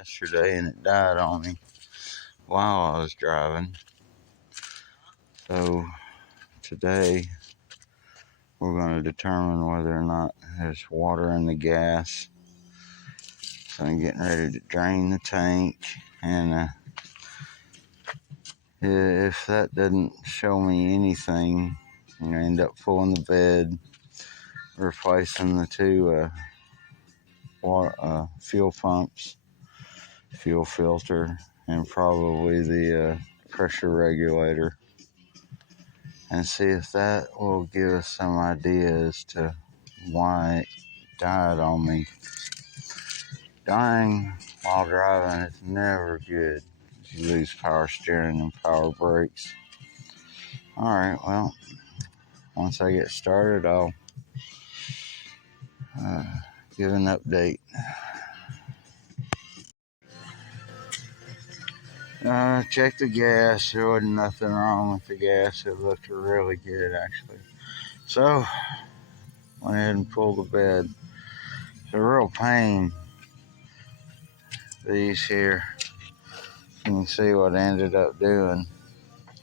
yesterday and it died on me while I was driving. So today we're going to determine whether or not there's water in the gas. So I'm getting ready to drain the tank, and if that doesn't show me anything, I'm going to end up pulling the bed, replacing the two fuel pumps, fuel filter, and probably the pressure regulator, and see if that will give us some idea as to why it died on me. Dying while driving is never good. You lose power steering and power brakes. Alright, well, once I get started, I'll give an update. Check the gas. There wasn't nothing wrong with the gas. It looked really good, actually. So, went ahead and pulled the bed. It's a real pain, these here. You can see what I ended up doing.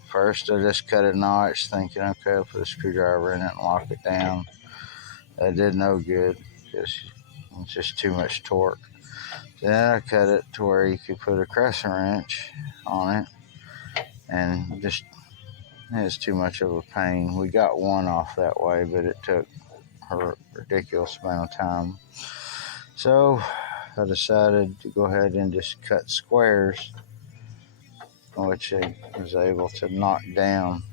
First, I just cut a notch, thinking, okay, I'll put a screwdriver in it and lock it down. That did no good, because it's just too much torque. Then I cut it to where you could put a crescent wrench on it, and just, it's too much of a pain. We got one off that way, but it took a ridiculous amount of time. So I decided to go ahead and just cut squares, which I was able to knock down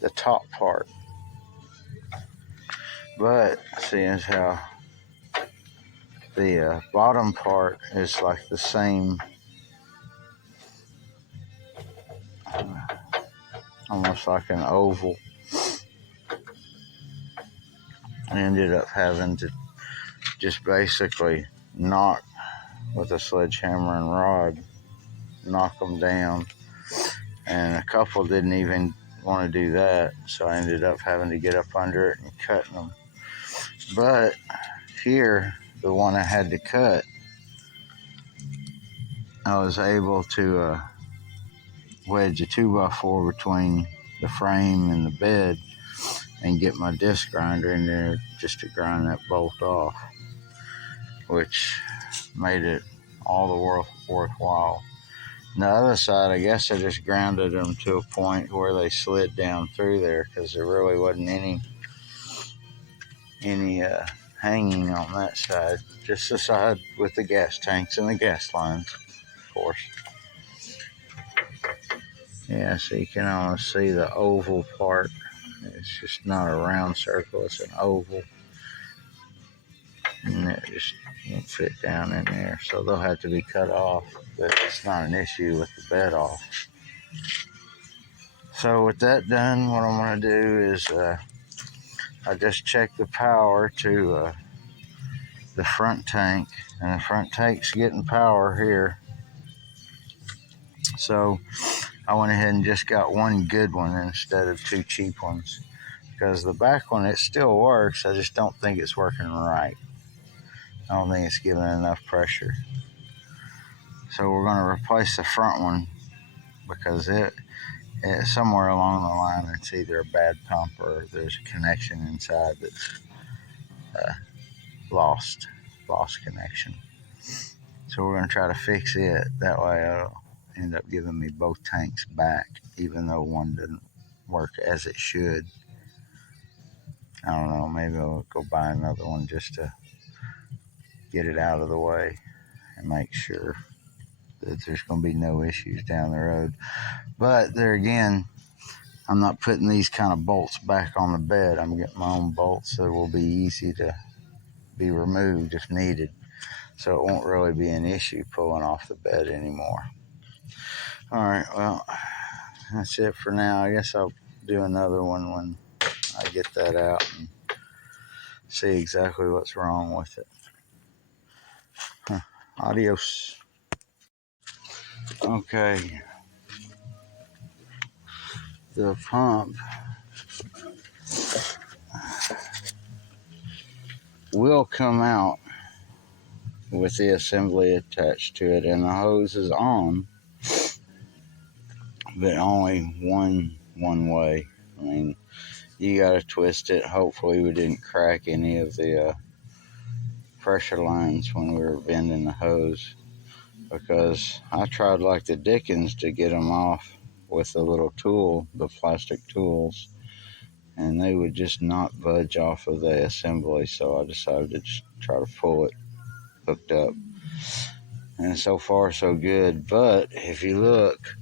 the top part. But seeing as how the bottom part is like the same, almost like an oval, I ended up having to just basically knock with a sledgehammer and rod, knock them down. And a couple didn't even want to do that, so I ended up having to get up under it and cutting them. But here, the one I had to cut, I was able to wedge a 2x4 between the frame and the bed and get my disc grinder in there just to grind that bolt off, which made it all the worthwhile. On the other side, I guess I just grounded them to a point where they slid down through there, because there really wasn't any hanging on that side, just the side with the gas tanks and the gas lines, of course. Yeah, so you can almost see the oval part. It's just not a round circle, it's an oval. And it just won't fit down in there, so they'll have to be cut off, but it's not an issue with the bed off. So with that done, what I'm going to do is I just check the power to the front tank, and the front tank's getting power here. So I went ahead and just got one good one instead of two cheap ones, because the back one, it still works, I just don't think it's working right. I don't think it's giving enough pressure. So we're going to replace the front one, because it somewhere along the line, it's either a bad pump or there's a connection inside that's lost connection. So we're going to try to fix it. That way it'll end up giving me both tanks back, even though one didn't work as it should. I don't know, maybe I'll go buy another one just to get it out of the way and make sure that there's going to be no issues down the road. But there again, I'm not putting these kind of bolts back on the bed. I'm getting my own bolts that will be easy to be removed if needed. So it won't really be an issue pulling off the bed anymore. Alright, well, that's it for now. I guess I'll do another one when I get that out and see exactly what's wrong with it. Adios. Okay. The pump will come out with the assembly attached to it, and the hose is on, but only one way. I mean, you got to twist it. Hopefully we didn't crack any of the pressure lines when we were bending the hose, because I tried like the Dickens to get them off with the little tool, the plastic tools, and they would just not budge off of the assembly. So I decided to just try to pull it hooked up, and so far so good. But if you look,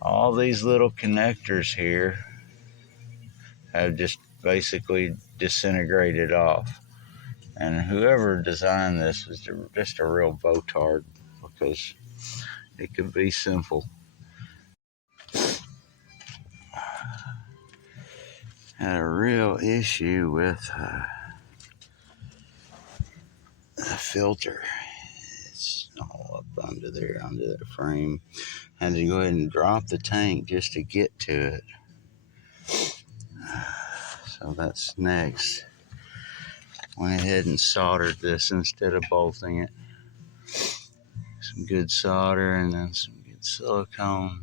all these little connectors here have just basically disintegrated off, and whoever designed this is just a real botard, because it could be simple. Had a real issue with the filter. It's all up under there, under the frame. Had to go ahead and drop the tank just to get to it. So that's next. Went ahead and soldered this instead of bolting it. Some good solder and then some good silicone.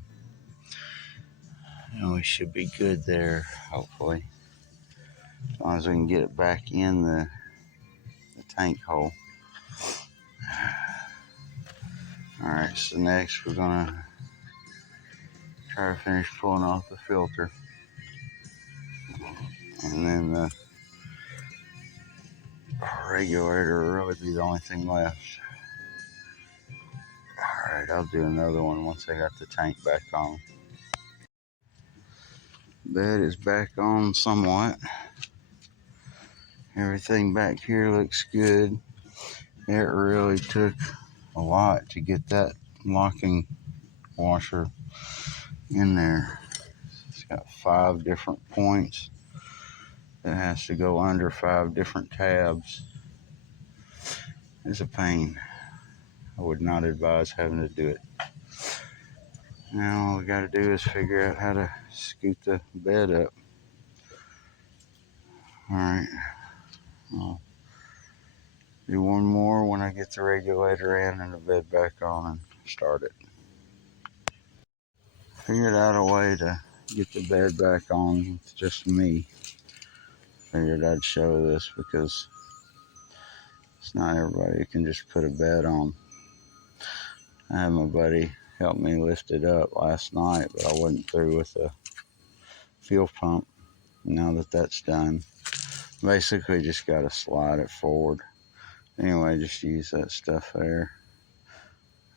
And we should be good there, hopefully. As long as we can get it back in the tank hole. Alright, so next we're gonna try to finish pulling off the filter. And then the regulator will really be the only thing left. Alright, I'll do another one once I got the tank back on. Bed is back on somewhat. Everything back here looks good. It really took a lot to get that locking washer in there. It's got 5 different points. It has to go under 5 different tabs. It's a pain. I would not advise having to do it. Now all we got to do is figure out how to scoot the bed up. Alright, I'll do one more when I get the regulator in and the bed back on and start it. Figured out a way to get the bed back on with just me. Figured I'd show this because it's not everybody who can just put a bed on. I had my buddy help me lift it up last night, but I wasn't through with the fuel pump. Now that that's done, basically just got to slide it forward. Anyway, just use that stuff there.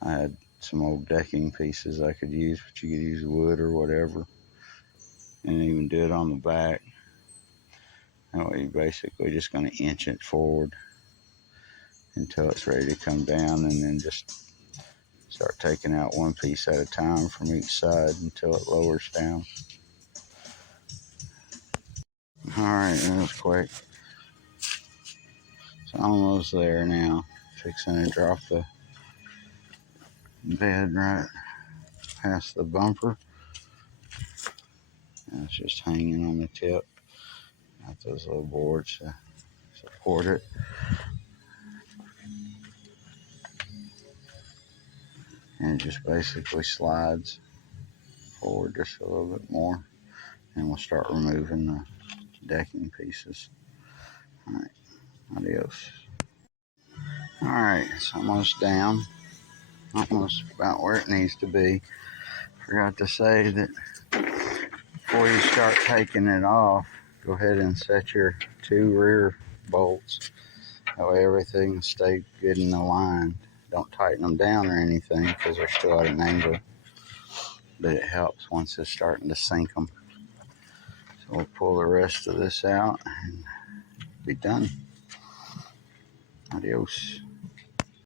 I had some old decking pieces I could use, but you could use wood or whatever, and even do it on the back. That way you're basically just going to inch it forward until it's ready to come down, and then just start taking out one piece at a time from each side until it lowers down. Alright, that was quick. It's almost there now. Fixing to drop the bed right past the bumper. And it's just hanging on the tip. Got those little boards to support it. And it just basically slides forward just a little bit more. And we'll start removing the decking pieces. Alright, adios. Alright, it's almost down. Almost about where it needs to be. Forgot to say that before you start taking it off, go ahead and set your 2 rear bolts. That way everything will stay good and aligned. Don't tighten them down or anything because they're still at an angle. But it helps once it's starting to sink them. So we'll pull the rest of this out and be done. Adios.